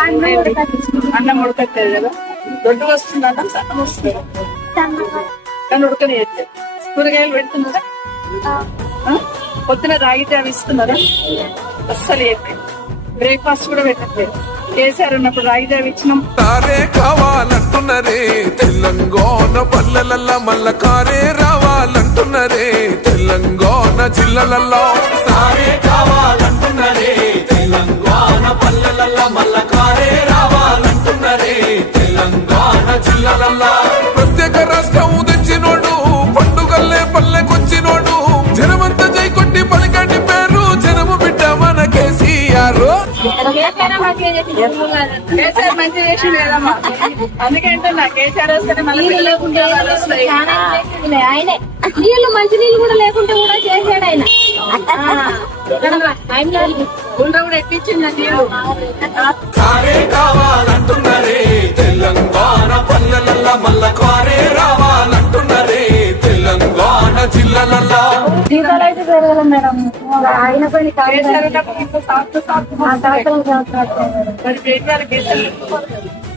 అన్నం ఉడకట్లేదు కదా, దొడ్డు వస్తుందా సన్నం వస్తుంది కానీ ఉడకనియట్లేదు. కూరగాయలు పెడుతున్నారా? పొద్దున రాగితే అవి ఇస్తున్నారా? అస్సలు బ్రేక్ఫాస్ట్ కూడా పెట్టట్లేదు. కేసీఆర్ ఉన్నప్పుడు రాగితే అవి ఇచ్చినాం. కారే కావాలంటున్నారే తెలంగాణ పల్లెలల్లా, మల్ల కారే రావాలంటున్నారే తెలంగాణ జిల్లాలల్లో. కారే కావాలంటున్నారే తెలంగాణ పల్లెలల్లా, మల్ల కారే రావాలంటున్నారే తెలంగాణ జిల్లాలల్లో. ప్రత్యేక రాష్ట్రం తెచ్చినోడు, పండుగల్లే పల్లెకొచ్చినోడు, జనమంతా జై కొట్టి పలికండి పేరు జనము బిడ్డ మన కేసీఆర్. కేసీఆర్ మంచి చేసి లేదమ్మా, అందుకంటే నా కేసీఆర్ వస్తేనే మళ్ళీ ఆయనే నీళ్లు మంచి నీళ్ళు కూడా లేకుంటే కూడా చేశాడు ఆయన. గుండ్ర కూడా ఎక్కించింది నీళ్ళు. కారే కావాలంటున్నారే తెలంగాణ పల్లెలల్లా, మల్ల కారే రావాలంటున్నారే తెలంగాణ జిల్లాలల్లా. జీతాలు అయితే పెరగలేదు మేడం, ఆయన పని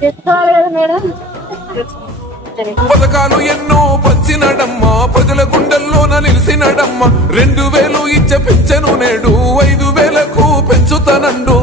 తెచ్చుకోలేదు మేడం. పథకాలు ఎన్నో పంచినడమ్మా, ప్రజల గుండెల్లోన నిలిచినడమ్మా. 2000 ఇచ్చ పెంచను నేడు 5000కు పెంచుతానండు.